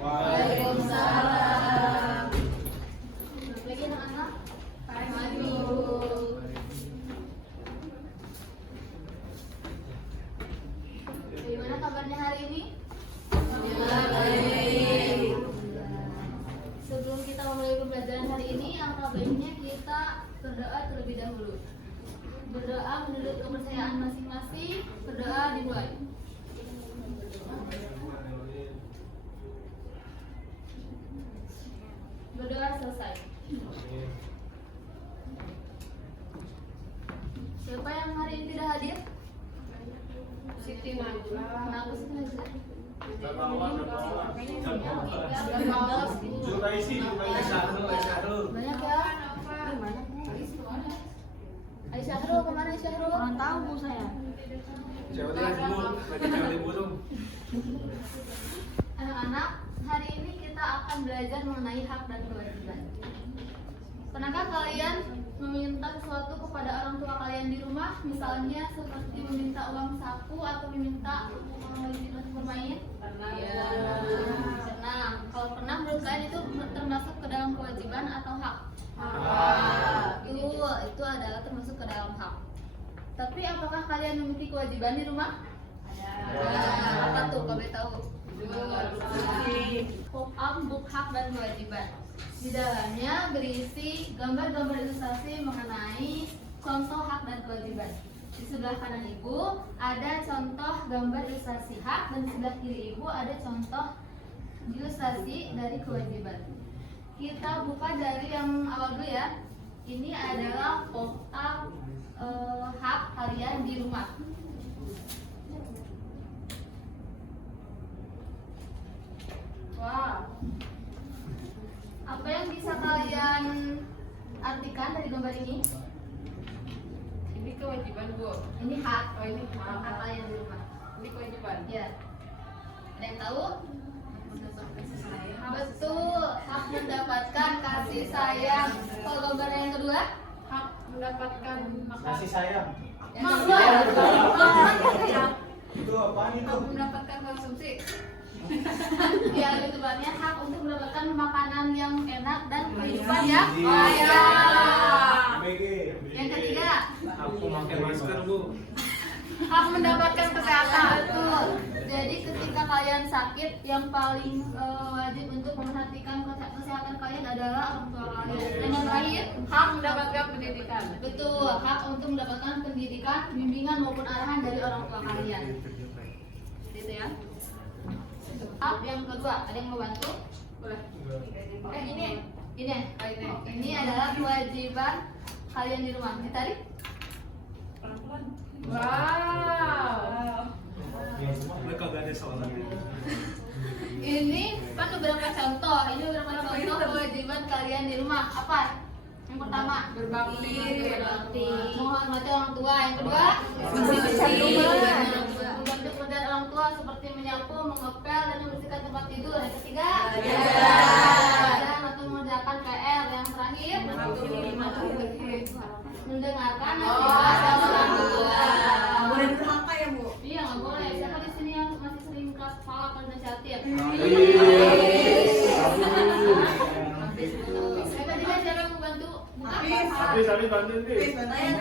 Waalaikumsalam. Lagi anak-anak? Maju. Bagaimana kabarnya hari ini? Baik. Sebelum kita memulai pembelajaran hari ini, alangkah baiknya kita berdoa terlebih dahulu. Berdoa menurut kepercayaan masing-masing. Berdoa dimulai. Berdoa selesai. Siapa yang hari ini tidak hadir? Siti Najwa. Kenapa Siti Najwa? Banyak ya? Aisyah kemana Aisyah? Kurang tahu Bu saya. Anak-anak, hari ini kita akan belajar mengenai hak dan kewajiban. Pernahkah kalian meminta sesuatu kepada orang tua kalian di rumah, misalnya seperti meminta uang saku atau meminta bermain? Pernah. Ya. Pernah. Kalau pernah, menurut kalian itu termasuk ke dalam kewajiban atau hak? Itu adalah termasuk ke dalam hak. Tapi apakah kalian memiliki kewajiban di rumah? Ada. Apa tuh? Kau boleh tahu? Buku hak dan kewajiban. Di dalamnya berisi gambar-gambar ilustrasi mengenai contoh hak dan kewajiban. Di sebelah kanan ibu ada contoh gambar ilustrasi hak, dan di sebelah kiri ibu ada contoh ilustrasi dari kewajiban. Kita buka dari yang awal dulu ya. Ini adalah kotak hak kalian di rumah. Wow. Apa yang bisa kalian artikan dari gambar ini? Ini kewajiban Bu. Ini hak. Oh ini Hak kalian di rumah. Ini kewajiban. Ya. Ada yang tahu? Mendapatkan kasih sayang. Betul. Hak mendapatkan kasih sayang. Kalau gambar yang kedua? Hak mendapatkan Kasih sayang. Yang kedua? Itu apaan itu? Hak mendapatkan konsumsi. Ya, lebih tepatnya hak untuk mendapatkan makanan yang enak dan kehidupan yang Iya. layak. BG. Yang ketiga? Aku pakai masker, Bu. Hak mendapatkan kesehatan. Betul. Jadi ketika kalian sakit, yang paling wajib untuk memperhatikan kesehatan kalian adalah orang tua kalian. Dan yang terakhir, Hak mendapatkan pendidikan. betul, hak untuk mendapatkan pendidikan, bimbingan maupun arahan dari orang tua kalian. Gitu ya. Hak yang kedua, ada yang mau bantu? Boleh. Ini. Ini adalah kewajiban kalian di rumah. Ditarik? Wow. Mereka gak ada soalnya. Ini kan beberapa contoh. Ini beberapa contoh kewajiban kalian di rumah. Apa? Yang pertama, Berbakti. menghormati orang tua. Yang kedua, membantu pekerjaan orang tua seperti menyapu, mengepel, dan membersihkan tempat tidur. Yang ketiga, atau mengerjakan PR. Yang terakhir, mendengarkan nasihat dari orang tua. Boleh durhaka ya Bu? Iya, nggak boleh. Siapa di sini yang masih sering keras kepala kalau nasihatin? Siapa juga siapa yang mau bantu? Buka. Habis bantuin, Pi. Please, bantuin.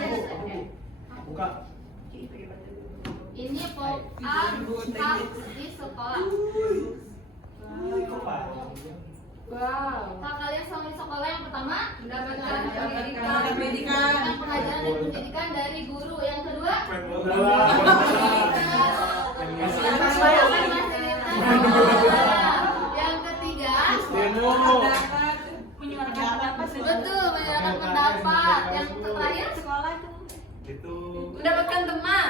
Buka. Ini hak di sekolah. Wow. Hak kalian selama di sekolah yang pertama Mendapatkan Mendapatkan pendidikan. mendapatkan pengajaran dan pendidikan dari guru. Yang kedua, yang ketiga, Dapat menyuarakan pendapat. betul, menyuarakan pendapat. Yang terakhir, Sekolah itu Itu Mendapatkan teman.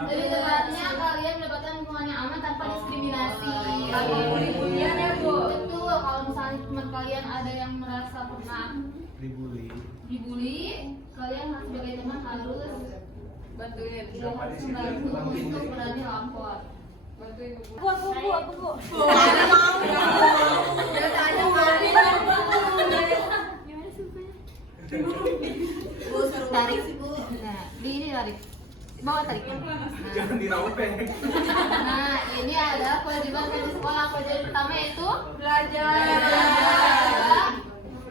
jadi tepatnya kalian mendapatkan lingkungan yang aman tanpa diskriminasi. Tanpa bully-bullyan ya Bu. Betul, kalau misalnya teman kalian ada yang merasa pernah dibully. dibully, kalian sebagai teman harus Bantuin. harus membantu untuk berani lapor. Bantuin Bu. aku. Ada mau. Dia tanya Bu suruh tarik sih Bu. Nah, di ini tarik. Bawa tadi. Jangan dirobek. Nah, ini adalah kewajiban kalian di sekolah. Kewajiban pertama yaitu Belajar.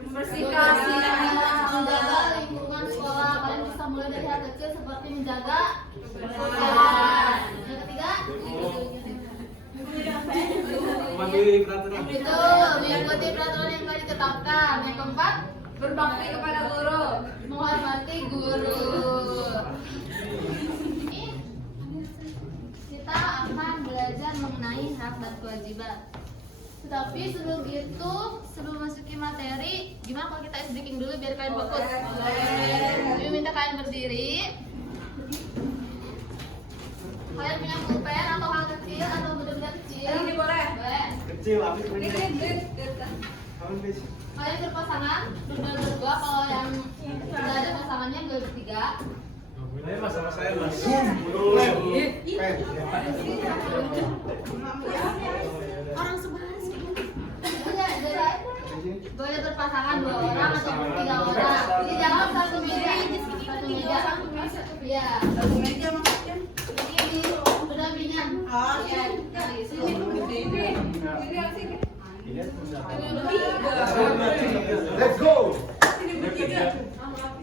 Membersihkan. menjaga lingkungan sekolah. Kalian bisa mulai dari hal kecil seperti menjaga kebersihan. Yang ketiga, Mematuhi peraturan. itu mengikuti peraturan yang telah ditetapkan. Yang keempat, Berbakti kepada guru. menghormati guru. Ini kita akan belajar mengenai hak dan kewajiban. Tetapi sebelum itu, sebelum masuki materi, gimana kalau kita ice breaking dulu biar kalian fokus? Jadi minta kalian berdiri. Kalian punya pulpen atau hal kecil atau benda-benda kecil? Ini boleh. Boleh. Kecil, habis Ini, Kamu please. Kalian berpasangan, berdua. Kalau yang sudah ada pasangannya nggak bertiga. Ini masalah saya lah. Orang sebelah sini. Boleh berpasangan 2 orang atau 3 orang. Di dalam satu meja. Satu meja. Iya. Satu meja maksudnya. Ini berdampingan. Oh, Iya. Nah, di sini. Let's go.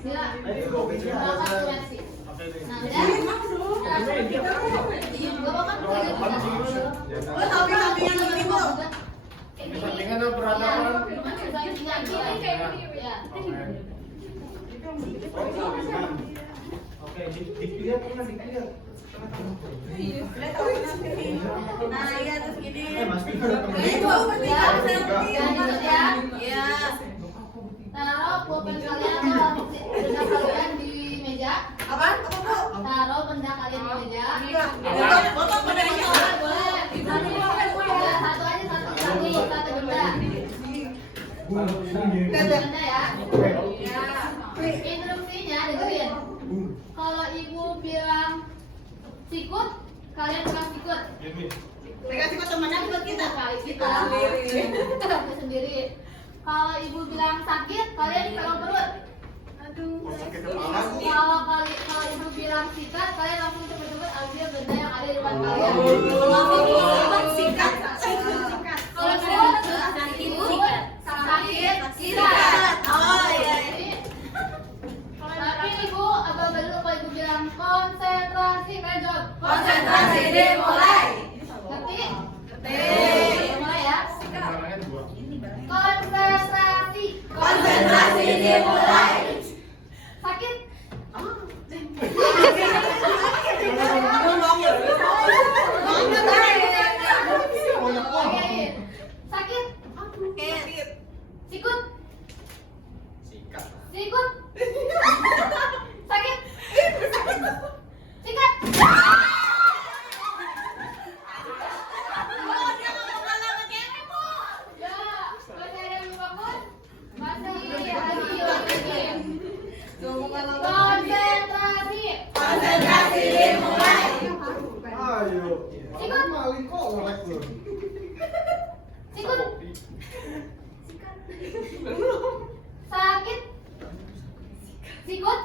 Sila. Let's go. Berapa koleksi? Nah, udah. Nah, Bapak kan Oh, samping-sampingan ini, Bu. Sampingan apa peraturan? Ya. Oke, dilihat kan dilihat. Lihat orang sini. Nah, iya terus gini. Mas Pino. Itu bertiga, Ya, selfie. ya. Iya. Taruh pulpen kalian atau benda kalian di meja. Apaan? Apa, Bu? Taruh benda kalian di meja. Foto pada foto. Boleh. Ya, satu aja satu benda. Benda ya. Instruksinya dengerin. Kalau ibu bilang sikut, kalian pegang sikut. Dikasih foto mana buat kita? Kali kita sendiri. Kalau ibu bilang sakit, kalian pegang perut. Sakit kepala. Kalau ibu bilang sikat, kalian langsung cepet-cepet ambil benda yang ada di depan kalian. Sikat. Kalau ibu sakit, sikat. Oh, iya. Tapi ibu abal-abal dulu kalau ibu bilang konsentrasi, kalian jawab Konsentrasi dimulai. Ngerti? Ngerti. Mulai ya. Tangannya dua. Konsentrasi. Konsentrasi dimulai. Sakit. Oke. Sakit. Sikut. Sikut. Sakit. Sikat. Ya, masih ada yang bagus? Masih lagi. Konsentrasi. Konsentrasi dimulai. Ayo. Sikut. Maling kok ngorek lu. Sikut. Sakit. Sikut.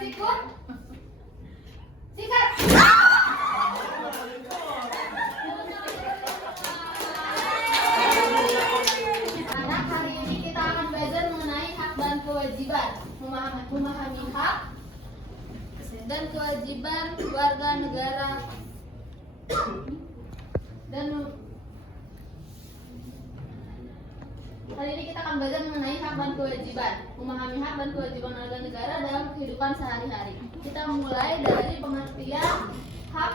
Sikut. Sikat. Anak, hari ini kita akan belajar mengenai hak dan kewajiban. Memahami hak dan kewajiban warga negara dan hari ini kita akan belajar mengenai hak dan kewajiban, memahami hak dan kewajiban warga negara dalam kehidupan sehari-hari. Kita mulai dari pengertian hak.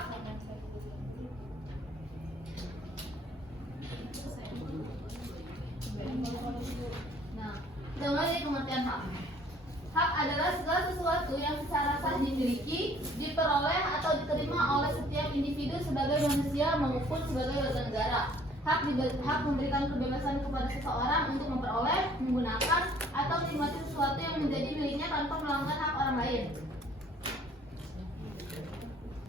Nah, kita mulai dari pengertian hak. Hak adalah segala sesuatu yang secara sah dimiliki, diperoleh atau diterima oleh setiap individu sebagai manusia maupun sebagai warga negara. Hak memberikan kebebasan kepada seseorang untuk memperoleh, menggunakan, atau menikmati sesuatu yang menjadi miliknya tanpa melanggar hak orang lain.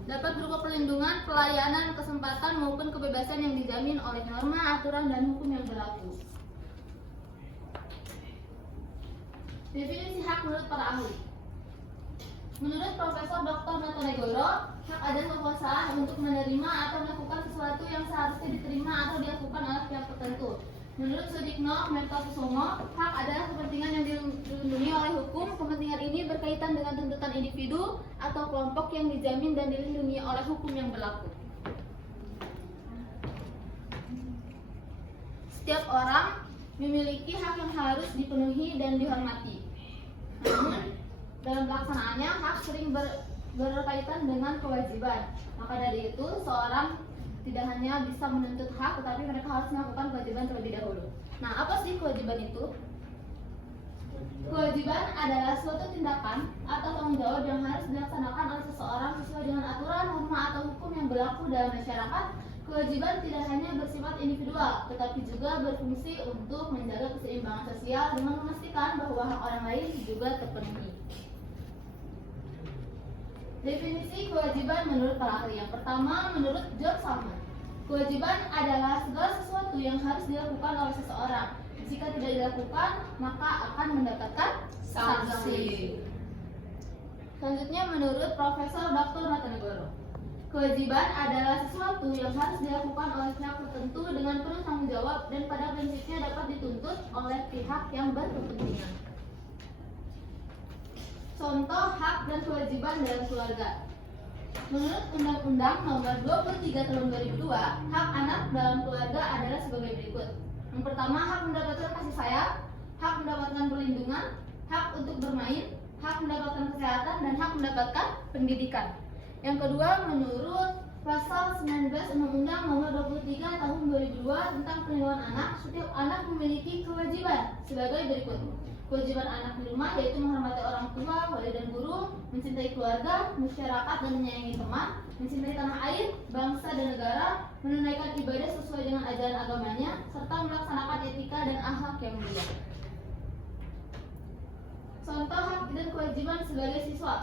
Dapat berupa perlindungan, pelayanan, kesempatan, maupun kebebasan yang dijamin oleh norma, aturan, dan hukum yang berlaku. Definisi hak menurut para ahli. Menurut Profesor Dr. Notonegoro, hak adalah kekuasaan untuk menerima atau melakukan sesuatu yang seharusnya diterima atau dilakukan oleh pihak tertentu. Menurut Sudikno Mertokusumo, hak adalah kepentingan yang dilindungi oleh hukum. Kepentingan ini berkaitan dengan tuntutan individu atau kelompok yang dijamin dan dilindungi oleh hukum yang berlaku. Setiap orang memiliki hak yang harus dipenuhi dan dihormati. Namun, dalam pelaksanaannya, hak sering berkaitan dengan kewajiban. Maka dari itu, seorang tidak hanya bisa menuntut hak, tetapi mereka harus melakukan kewajiban terlebih dahulu. Nah, apa sih kewajiban itu? Kewajiban adalah suatu tindakan atau tanggung jawab yang harus dilaksanakan oleh seseorang sesuai dengan aturan, norma, atau hukum yang berlaku dalam masyarakat. Kewajiban tidak hanya bersifat individual, tetapi juga berfungsi untuk menjaga keseimbangan sosial dengan memastikan bahwa hak orang lain juga terpenuhi. Definisi kewajiban menurut para ahli. Yang pertama, menurut John Salmon, kewajiban adalah segala sesuatu yang harus dilakukan oleh seseorang. Jika tidak dilakukan, maka akan mendapatkan sanksi. Selanjutnya, menurut Profesor Dr. Notonegoro, kewajiban adalah sesuatu yang harus dilakukan oleh pihak tertentu dengan penuh tanggung jawab dan pada prinsipnya dapat dituntut oleh pihak yang berkepentingan. Contoh hak dan kewajiban dalam keluarga. Menurut Undang-Undang Nomor 23 Tahun 2002, hak anak dalam keluarga adalah sebagai berikut. Yang pertama, hak mendapatkan kasih sayang, hak mendapatkan perlindungan, hak untuk bermain, hak mendapatkan kesehatan, dan hak mendapatkan pendidikan. Yang kedua, menurut Pasal 19 Undang-Undang Nomor 23 Tahun 2002 tentang Perlindungan Anak, setiap anak memiliki kewajiban sebagai berikut. Kewajiban anak di rumah yaitu menghormati orang tua, wali dan guru, mencintai keluarga, masyarakat dan menyayangi teman, mencintai tanah air, bangsa dan negara, menunaikan ibadah sesuai dengan ajaran agamanya, serta melaksanakan etika dan akhlak yang mulia. Contoh hak dan kewajiban sebagai siswa.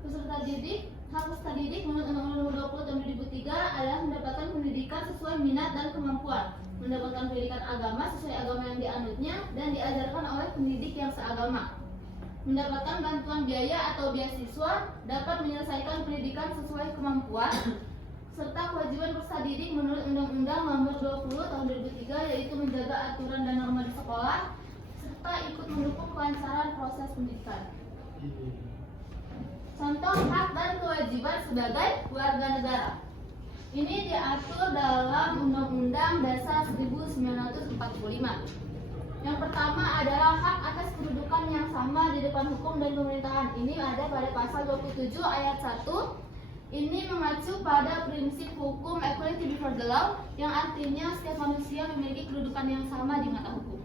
Peserta didik, hak peserta didik menurut Undang-Undang 20 Tahun 2003 adalah mendapatkan pendidikan sesuai minat dan kemampuan, mendapatkan pendidikan agama sesuai agama yang dianutnya dan diajarkan oleh pendidik yang seagama, mendapatkan bantuan biaya atau beasiswa, dapat menyelesaikan pendidikan sesuai kemampuan, serta kewajiban peserta didik menurut Undang-Undang Nomor 20 Tahun 2003 yaitu menjaga aturan dan norma di sekolah serta ikut mendukung kelancaran proses pendidikan. Contoh hak dan kewajiban sebagai warga negara. Ini diatur dalam Undang-Undang Dasar 1945. Yang pertama adalah hak atas kedudukan yang sama di depan hukum dan pemerintahan. Ini ada pada pasal 27 ayat 1. Ini mengacu pada prinsip hukum equality before the law, yang artinya setiap manusia memiliki kedudukan yang sama di mata hukum.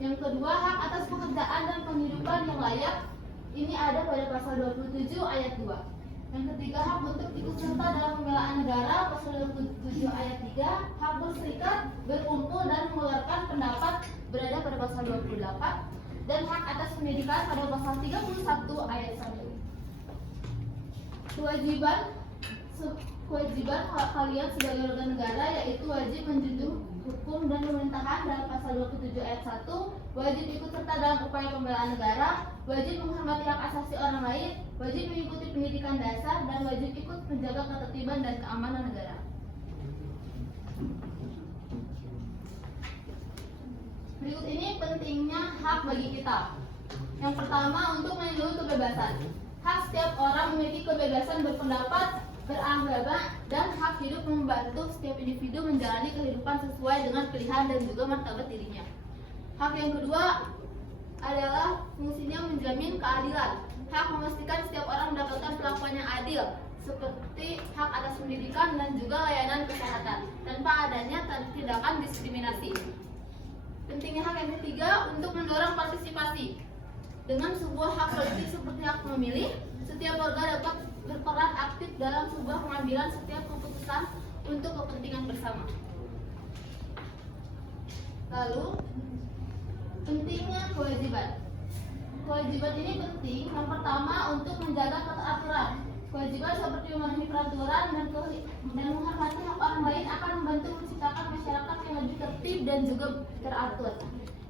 Yang kedua, hak atas pekerjaan dan penghidupan yang layak. Ini ada pada pasal 27 ayat 2. Yang ketiga, hak untuk ikut serta dalam pembelaan negara, pasal 27 ayat 3. Hak berserikat, berkumpul dan mengeluarkan pendapat berada pada pasal 28. Dan hak atas pendidikan pada pasal 31 ayat 1. Kewajiban hak kalian sebagai warga negara yaitu wajib menjunjung hukum dan pemerintahan dalam pasal 27 ayat 1, wajib ikut serta dalam upaya pembelaan negara, wajib menghormati hak asasi orang lain, wajib mengikuti pendidikan dasar, dan wajib ikut menjaga ketertiban dan keamanan negara. Berikut ini pentingnya hak bagi kita. Yang pertama, untuk melindungi kebebasan. Hak setiap orang memiliki kebebasan berpendapat, beragama, dan hak hidup membantu setiap individu menjalani kehidupan sesuai dengan pilihan dan juga martabat dirinya. Hak yang kedua adalah fungsinya menjamin keadilan. Hak memastikan setiap orang mendapatkan perlakuan yang adil, seperti hak atas pendidikan dan juga layanan kesehatan, tanpa adanya tindakan diskriminasi. Pentingnya hak yang ketiga untuk mendorong partisipasi. Dengan sebuah hak politik seperti hak memilih, setiap warga dapat berperan aktif dalam sebuah pengambilan setiap keputusan untuk kepentingan bersama. Lalu, pentingnya kewajiban. Kewajiban ini penting, yang pertama untuk menjaga keteraturan. Kewajiban seperti memenuhi peraturan dan menghormati hak orang lain akan membantu menciptakan masyarakat yang lebih tertib dan juga teratur.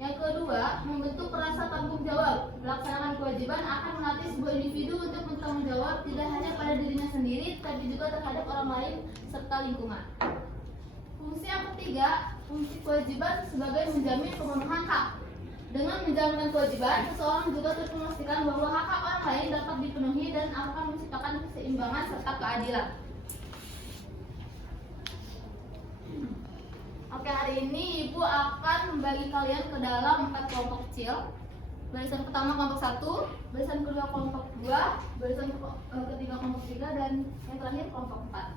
Yang kedua, membentuk rasa tanggung jawab. Melaksanakan kewajiban akan melatih sebuah individu untuk bertanggung jawab tidak hanya pada dirinya sendiri, tapi juga terhadap orang lain serta lingkungan. Fungsi yang ketiga, fungsi kewajiban sebagai menjamin pemenuhan hak. Dengan menjalankan kewajiban, seseorang juga terus memastikan bahwa hak-hak orang lain dapat dipenuhi dan akan menciptakan keseimbangan serta keadilan. Oke, hari ini Ibu akan membagi kalian ke dalam 4 kelompok kecil. Barisan pertama kelompok 1, barisan kedua kelompok 2, barisan ketiga kelompok 3, dan yang terakhir kelompok 4.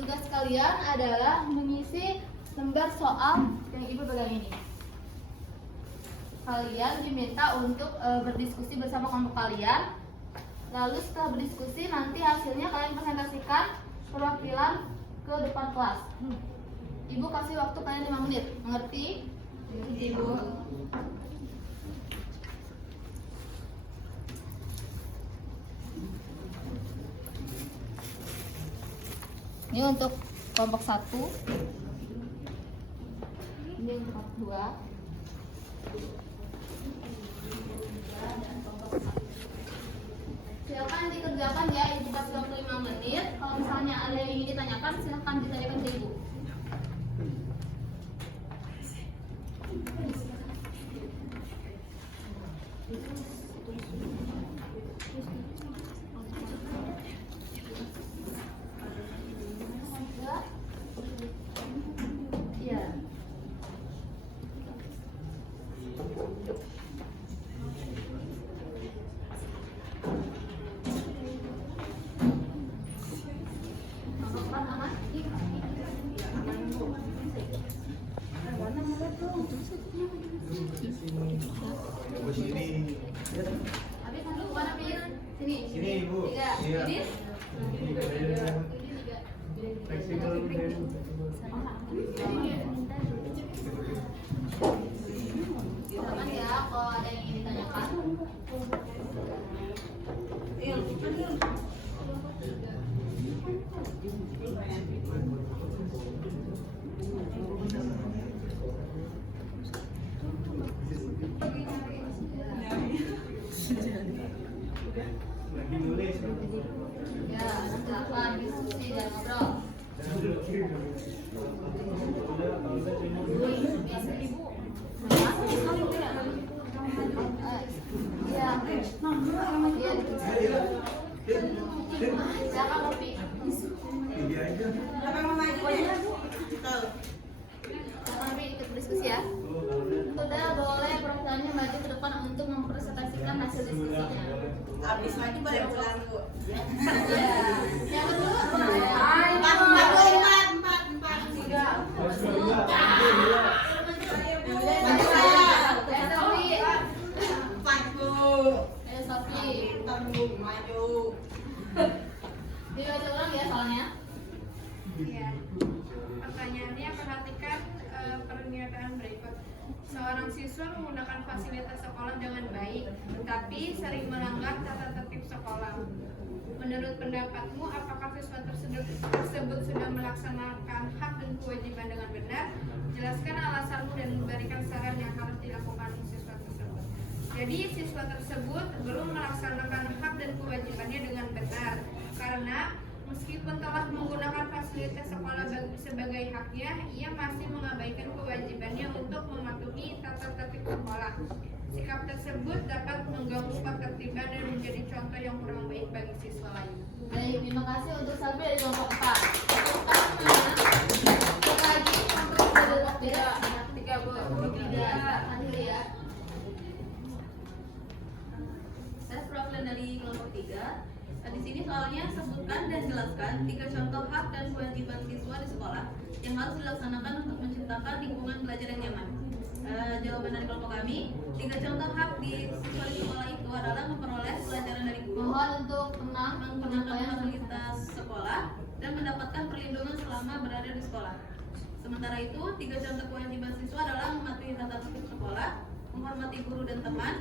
Tugas kalian adalah mengisi lembar soal yang Ibu pegang ini. Kalian diminta untuk berdiskusi bersama kelompok kalian. Lalu setelah berdiskusi, nanti hasilnya kalian presentasikan perwakilan ke depan kelas. Ibu kasih waktu kalian 5 menit. Mengerti? Ibu. Ini untuk kelompok 1. Ini untuk kelompok 2. Silakan dikerjakan ya, Ibu kasih waktu 5 menit. Kalau misalnya ada yang ingin ditanyakan, silakan ditanyakan ke Ibu. Iya. Sini. Habis dulu mana pilih? Sini. Sini, Ibu. 3. Iya. Ini. Fleksibel. Silakan ya kalau ada yang ingin ditanyakan. Lagi nulis. Ya, silakan diskusi dan ngobrol. Iya. Silakan Rofi. Ini aja. Rofi ikut diskusi ya. Sudah, boleh perwakilannya maju ke depan untuk mempresentasikan hasil diskusinya. Habis maju boleh pulang, Bu. Ya. Yang kedua, boleh. Empat. 3. Ayo Sofi. Maju. Dibaca ulang ya soalnya. Iya. Pertanyaannya, perhatikan pernyataan berikut. Seorang siswa menggunakan fasilitas sekolah dengan baik, tetapi sering melanggar tata tertib sekolah. Menurut pendapatmu, apakah siswa tersebut sudah melaksanakan hak dan kewajiban dengan benar? Jelaskan alasanmu dan berikan saran yang harus dilakukan siswa tersebut. Jadi siswa tersebut belum melaksanakan hak dan kewajibannya dengan benar, karena meskipun telah menggunakan fasilitas sekolah sebagai haknya, ia masih mengabaikan kewajibannya untuk mematuhi tata tertib sekolah. Sikap tersebut dapat mengganggu ketertiban dan menjadi contoh yang kurang baik bagi siswa lain. Baik, terima kasih untuk Sofi dari kelompok 4. Sekarang mana? Lagi kelompok 3 Bu. Kelompok 3. Adil ya. Saya perwakilan dari kelompok 3. Di sini soalnya sebutkan dan jelaskan 3 contoh hak dan kewajiban siswa di sekolah yang harus dilaksanakan untuk menciptakan lingkungan belajar yang nyaman. Jawaban dari kelompok kami, 3 contoh hak di siswa di sekolah itu adalah memperoleh pelajaran dari guru, Mohon untuk tenang, menggunakan penyampaian. fasilitas sekolah, dan mendapatkan perlindungan selama berada di sekolah. Sementara itu, 3 contoh kewajiban siswa adalah mematuhi tata tertib sekolah, menghormati guru dan teman,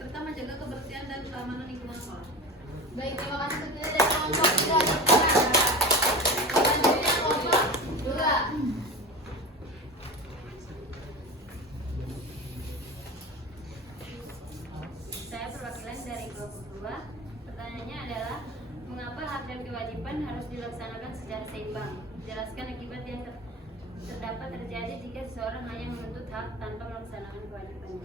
serta menjaga kebersihan dan keamanan lingkungan sekolah. Baik, terima kasih untuk dari kelompok 3. Selanjutnya kelompok 2. kewajiban harus dilaksanakan secara seimbang. Jelaskan akibat yang terdapat terjadi jika seseorang hanya menuntut hak tanpa melaksanakan kewajibannya.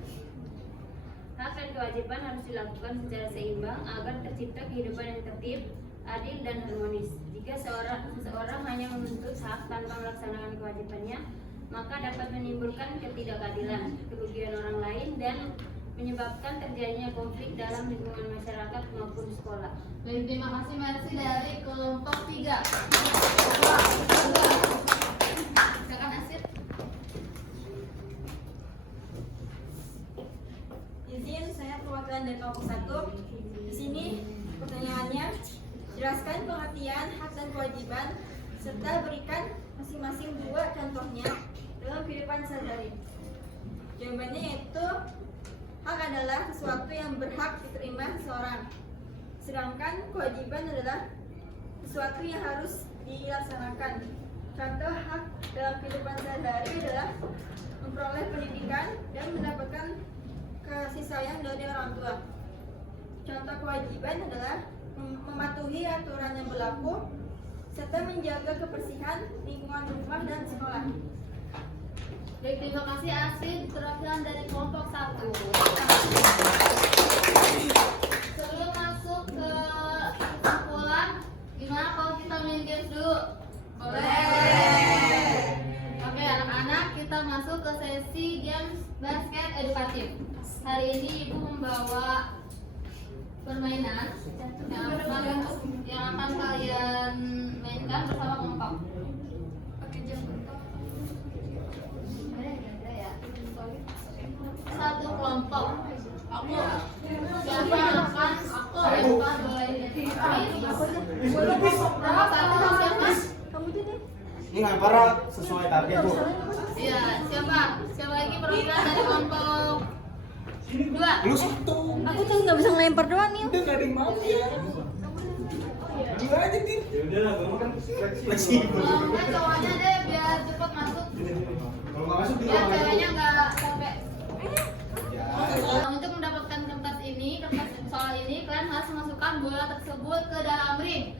Hak dan kewajiban harus dilakukan secara seimbang agar tercipta kehidupan yang tertib, adil, dan harmonis. Jika seseorang hanya menuntut hak tanpa melaksanakan kewajibannya, maka dapat menimbulkan ketidakadilan, kerugian orang lain, dan menyebabkan terjadinya konflik dalam lingkungan masyarakat maupun sekolah. Baik, terima kasih Mercy dari kelompok 3. Silakan Asyid. Izin, saya perwakilan dari kelompok 1. Di sini pertanyaannya, jelaskan pengertian hak dan kewajiban serta berikan masing-masing 2 contohnya dalam kehidupan sehari-hari. Jawabannya yaitu hak adalah sesuatu yang berhak diterima seseorang, sedangkan kewajiban adalah sesuatu yang harus dilaksanakan. Contoh hak dalam kehidupan sehari-hari adalah memperoleh pendidikan dan mendapatkan kasih sayang dari orang tua. Contoh kewajiban adalah mematuhi aturan yang berlaku serta menjaga kebersihan lingkungan rumah dan sekolah. Baik, terima kasih Asyid, perwakilan dari kelompok 1. Sebelum masuk ke kesimpulan, gimana kalau kita main games dulu? Boleh. Oke anak-anak, kita masuk ke sesi games basket edukatif. Hari ini Ibu membawa permainan yang akan kalian mainkan bersama kelompok. Pakai jam berapa? Satu kelompok. Siapa yang akan aku lempar bola ini? Satu siapa? Ini lempar sesuai target Bu. Iya, siapa lagi perwakilan dari kelompok 2? Lu satu. Aku tuh nggak bisa ngelempar doang nih. Udah gak ada yang mau ya. Dua aja Din. Ya udah lah, gua kan fleksibel. Kalau cowoknya deh biar cepat masuk. Kalau nggak masuk Biar juga. ceweknya nggak capek. Ya. Untuk mendapatkan kertas soal ini kalian harus memasukkan bola tersebut ke dalam ring.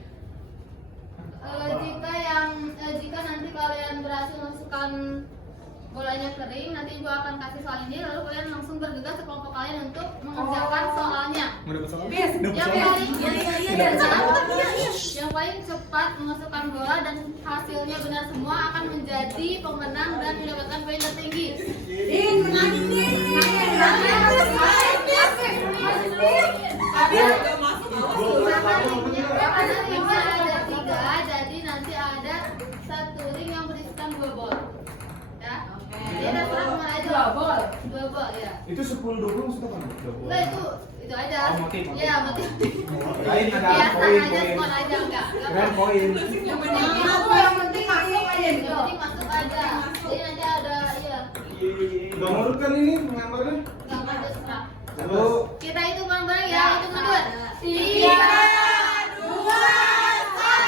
Jika nanti kalian berhasil masukkan bolanya ke ring, nanti Ibu akan kasih soal ini, lalu kalian langsung bergegas ke kelompok kalian untuk mengerjakan soalnya. Mau dapat soal? Yang paling cepat memasukkan bola dan hasilnya benar semua akan menjadi pemenang dan mendapatkan poin tertinggi. Karena ringnya ada 3, jadi nanti ada satu ring yang berisikan 2 bola. Ya. Jadi ada surat aja 2 bola ya. Itu 10-20 maksudnya apa? Enggak, itu aja. Oh, motif. Iya, motif. Lain ada Biasa poin. aja skor aja enggak. Keren poin. Yang penting masuk aja. Yang penting masuk aja. Jadi nanti ada Udah menurut kan ini menggambarnya? enggak ada serap. Satu. Kita hitung bareng-bareng ya, hitung mundur. 3, 2, 1.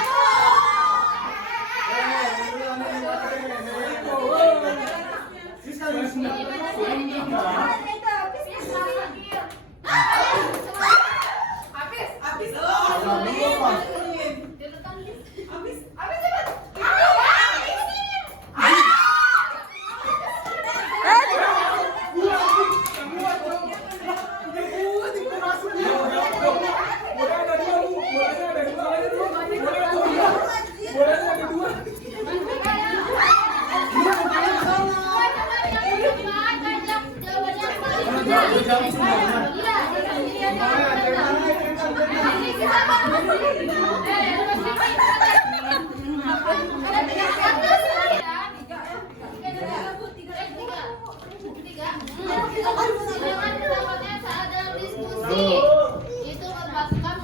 Itu berbakar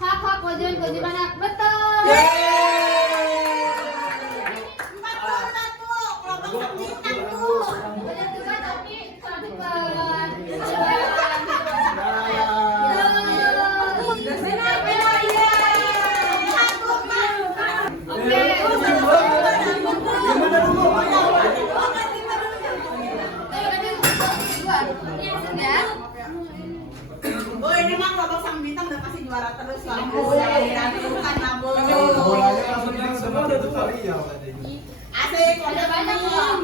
hak-hak kewajiban anak betul. Benar juga tapi kewajiban. Oke. terus Bolanya langsung di semua ada tutorial tadi. asik Ada banyak kok.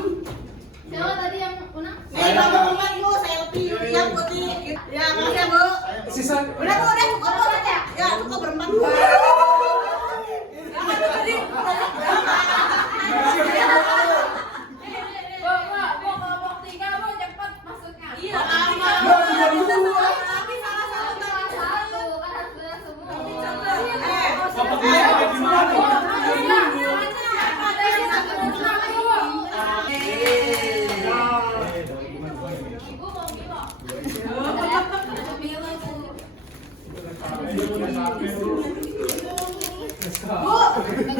Siapa tadi yang menang? nih nama temanku selfie dia putih ya makasih ya bu Sisa udah cukup bu ya cukup berempat bu Kelompok 3 bu cepat masuknya. iya Satu, kan harus benar semua. Ibu mau bilang.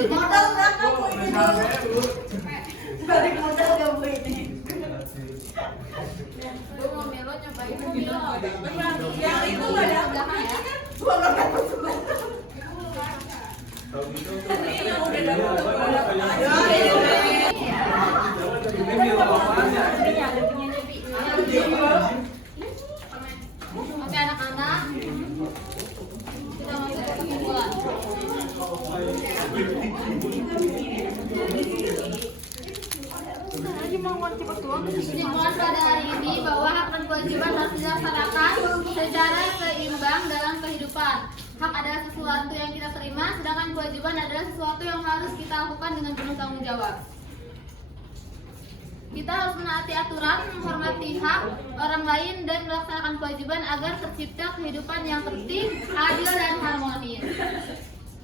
modal berapa bu ini balik modal gak bu ini Ibu mau Milo cobain Bu Milo. yang itu ada Belakang ya. gua nggak dapat sebentar Oke anak-anak. Kita masuk ke kesimpulan. Kesimpulan pada hari ini bahwa hak dan kewajiban harus dilaksanakan secara seimbang dalam kehidupan. Hak adalah sesuatu yang kita terima, sedangkan kewajiban adalah sesuatu yang harus kita lakukan dengan penuh tanggung jawab. Kita harus menaati aturan, menghormati hak orang lain, dan melaksanakan kewajiban agar tercipta kehidupan yang tertib, adil, dan harmonis.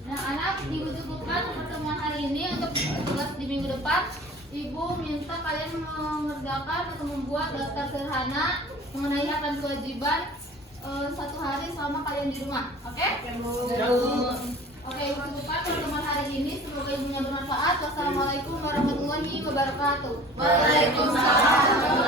Nah, anak dibutuhkan pertemuan hari ini untuk tugas di minggu depan. Ibu minta kalian mengerjakan atau membuat daftar sederhana mengenai hak dan kewajiban satu hari selama kalian di rumah. Oke? Oke, ibu cukupkan pertemuan hari ini. Semoga ibunya bermanfaat. Wassalamualaikum warahmatullahi wabarakatuh. Waalaikumsalam.